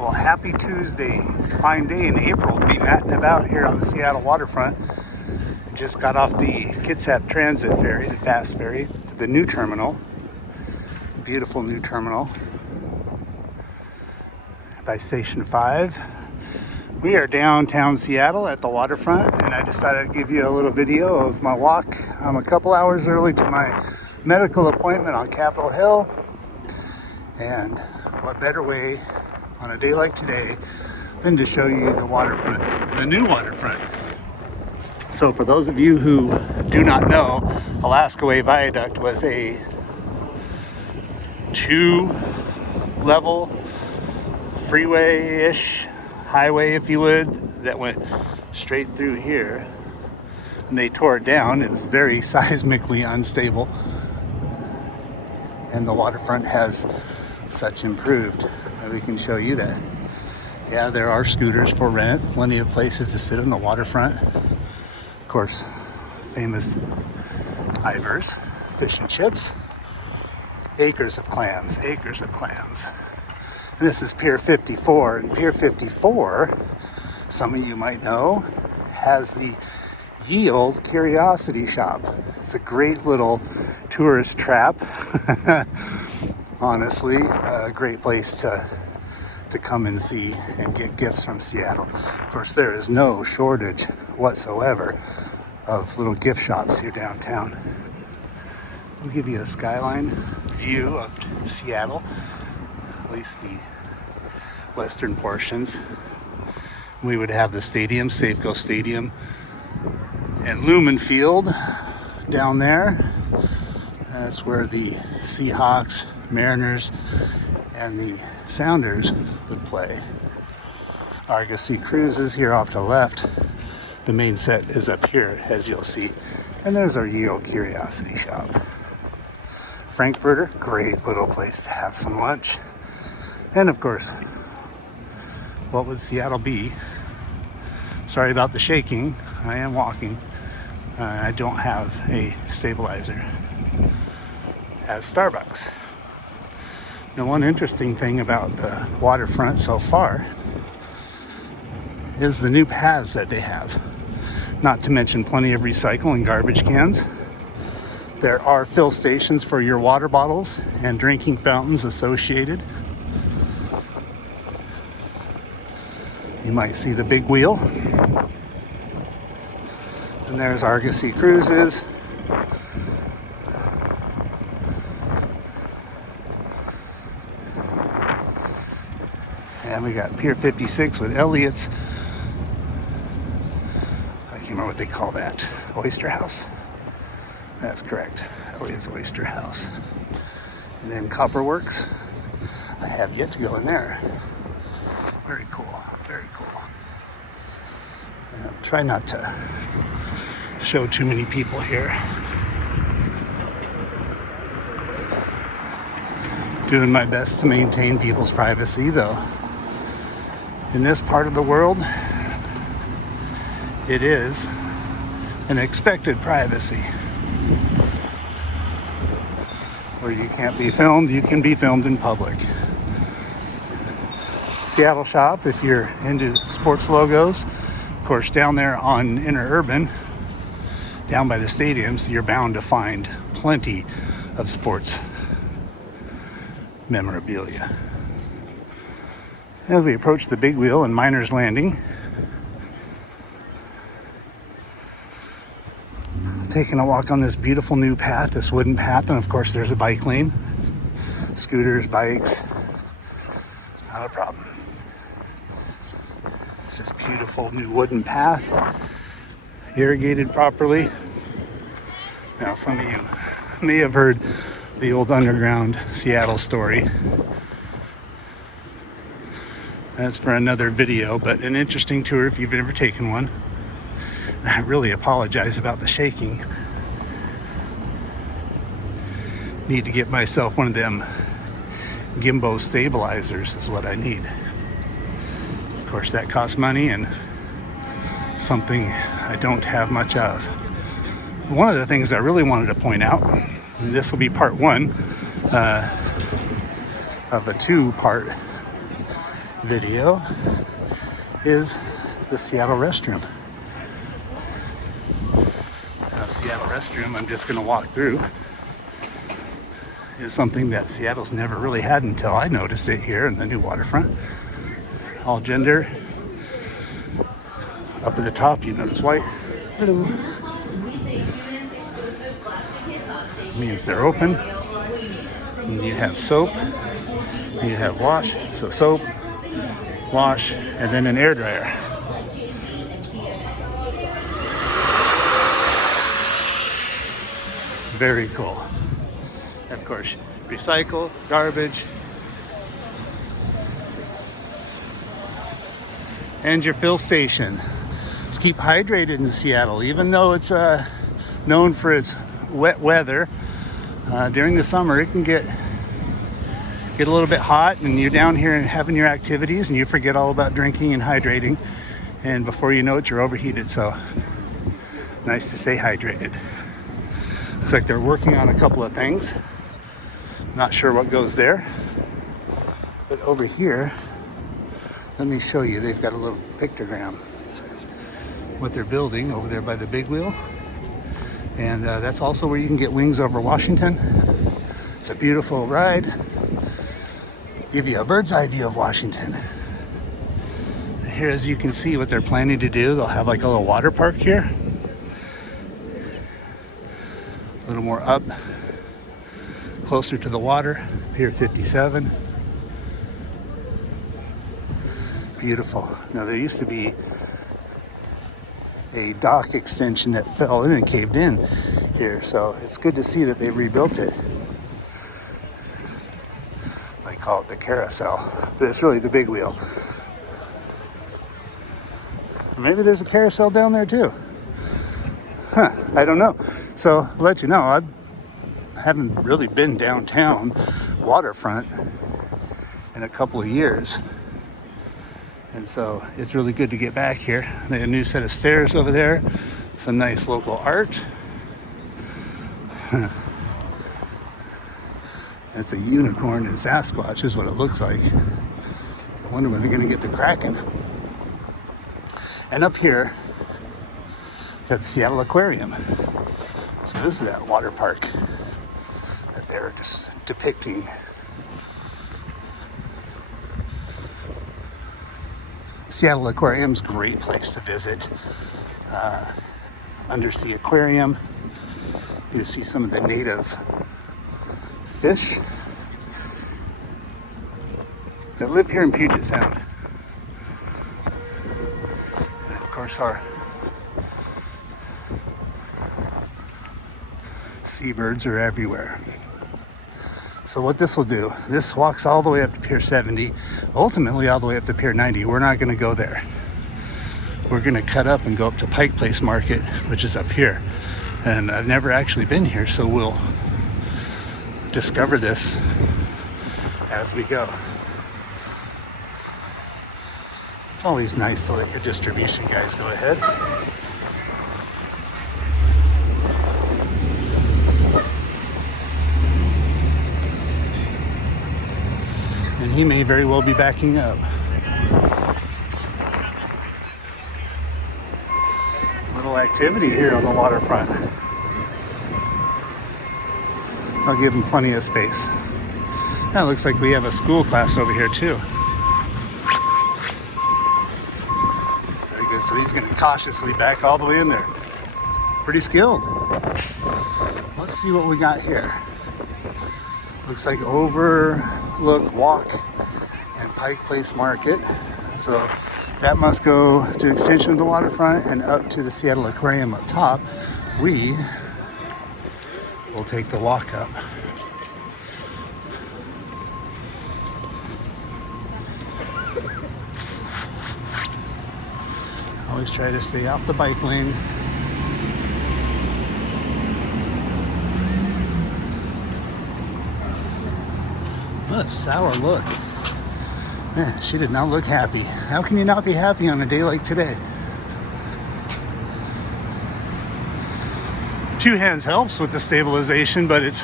Well, happy Tuesday. Fine day in April to be matting about here on the Seattle Waterfront. Just got off the Kitsap Transit ferry, the fast ferry, to the new terminal. Beautiful new terminal by Station 5. We are downtown Seattle at the waterfront, and I just thought I'd give you a little video of my walk. I'm a couple hours early to my medical appointment on Capitol Hill, and what better way on a day like today than to show you the waterfront, the new waterfront. So for those of you who do not know, Alaska Way Viaduct was a 2-level freeway-ish highway, if you would, that went straight through here, and they tore it down. It was very seismically unstable, and the waterfront has such improved that we can show you that. Yeah, there are scooters for rent, plenty of places to sit on the waterfront. Of course, famous Ivers, fish and chips, acres of clams. And this is Pier 54, and Pier 54, some of you might know, has the Yield Curiosity Shop. It's a great little tourist trap. Honestly, a great place to come and see and get gifts from Seattle. Of course, there is no shortage whatsoever of little gift shops here downtown. We'll give you a skyline view of Seattle, at least the western portions. We would have the stadium, Safeco Stadium, and Lumen Field down there. That's where the Seahawks, Mariners, and the Sounders would play. Argosy Cruises here off to the left. The main set is up here, as you'll see. And there's our Yield Curiosity Shop. Frankfurter, great little place to have some lunch. And of course, what would Seattle be? Sorry about the shaking. I am walking. I don't have a stabilizer. As Starbucks. Now, one interesting thing about the waterfront so far is the new paths that they have. Not to mention plenty of recycle and garbage cans. There are fill stations for your water bottles and drinking fountains associated. You might see the big wheel. And there's Argosy Cruises. And we got Pier 56 with Elliott's. I can't remember what they call that. Oyster House? That's correct. Elliott's Oyster House. And then Copperworks. I have yet to go in there. Very cool. Very cool. Try not to show too many people here. Doing my best to maintain people's privacy, though. In this part of the world, it is an expected privacy. Where you can't be filmed, you can be filmed in public. Seattle Shop, if you're into sports logos. Of course, down there on Interurban, down by the stadiums, you're bound to find plenty of sports memorabilia. As we approach the big wheel and Miners Landing, taking a walk on this beautiful new path, this wooden path, and of course there's a bike lane. Scooters, bikes, not a problem. It's this beautiful new wooden path, irrigated properly. Now, some of you may have heard the old underground Seattle story. That's for another video, but an interesting tour if you've ever taken one. I really apologize about the shaking. Need to get myself one of them Gimbo stabilizers is what I need. Of course, that costs money and something I don't have much of. One of the things I really wanted to point out, and this will be part one of a two-part video is the Seattle restroom. Now, Seattle restroom, I'm just going to walk through, is something that Seattle's never really had until I noticed it here in the new waterfront. All gender. Up at the top, you notice white. Hello. Means they're open. And you have soap. You have wash. So soap, wash, and then an air dryer. Very cool. Of course, recycle, garbage, and your fill station. Just keep hydrated in Seattle, even though it's known for its wet weather. During the summer, it can get a little bit hot, and you're down here and having your activities, and you forget all about drinking and hydrating, and before you know it, you're overheated. So nice to stay hydrated. Looks like they're working on a couple of things. Not sure what goes there, but over here, let me show you. They've got a little pictogram, what they're building over there by the big wheel. And that's also where you can get wings over Washington. It's a beautiful ride. Give you a bird's eye view of Washington. Here, as you can see, what they're planning to do, they'll have like a little water park here. A little more up, closer to the water, Pier 57. Beautiful. Now, there used to be a dock extension that fell in and caved in here, so it's good to see that they rebuilt it. They call it the carousel, but it's really the big wheel. Maybe there's a carousel down there too. I don't know. So I'll let you know, I haven't really been downtown waterfront in a couple of years. And so it's really good to get back here. They have a new set of stairs over there. Some nice local art. It's a unicorn and Sasquatch is what it looks like. I wonder when they're going to get the Kraken. And up here, got the Seattle Aquarium. So this is that water park that they're just depicting. Seattle Aquarium's a great place to visit. Undersea aquarium. You see some of the native fish that live here in Puget Sound. And of course, our seabirds are everywhere. So what this will do, this walks all the way up to Pier 70, ultimately all the way up to Pier 90. We're not going to go there. We're going to cut up and go up to Pike Place Market, which is up here. And I've never actually been here, so we'll discover this as we go. It's always nice to let your distribution guys go ahead. And he may very well be backing up. Little activity here on the waterfront. I'll give him plenty of space. That looks like we have a school class over here too. Very good. So he's going to cautiously back all the way in there. Pretty skilled. Let's see what we got here. Looks like Overlook Walk and Pike Place Market. So that must go to extension of the waterfront and up to the Seattle Aquarium up top. We will take the walk up. Always try to stay off the bike lane. What a sour look. Man, she did not look happy. How can you not be happy on a day like today? Two hands helps with the stabilization, but it's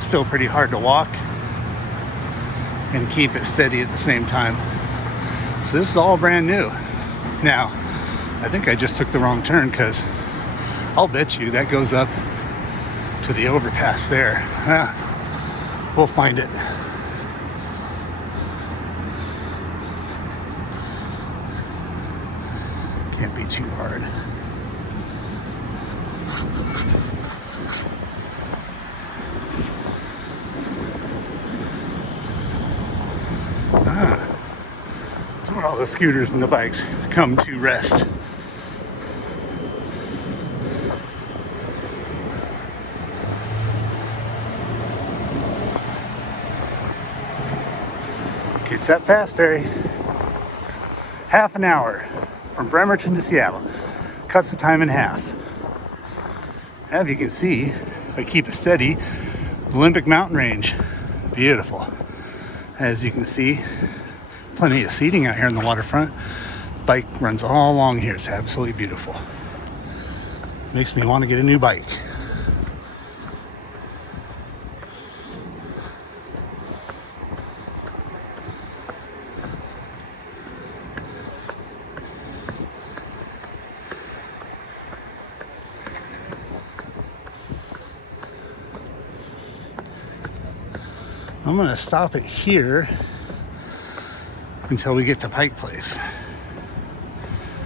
still pretty hard to walk and keep it steady at the same time. So this is all brand new. Now, I think I just took the wrong turn because I'll bet you that goes up to the overpass there. We'll find it. Can't be too hard. That's where all the scooters and the bikes come to rest. It's that fast ferry. Half an hour from Bremerton to Seattle. Cuts the time in half. As you can see, if I keep it steady, the Olympic Mountain Range. Beautiful. As you can see, plenty of seating out here on the waterfront. The bike runs all along here. It's absolutely beautiful. Makes me want to get a new bike. I'm gonna stop it here until we get to Pike Place.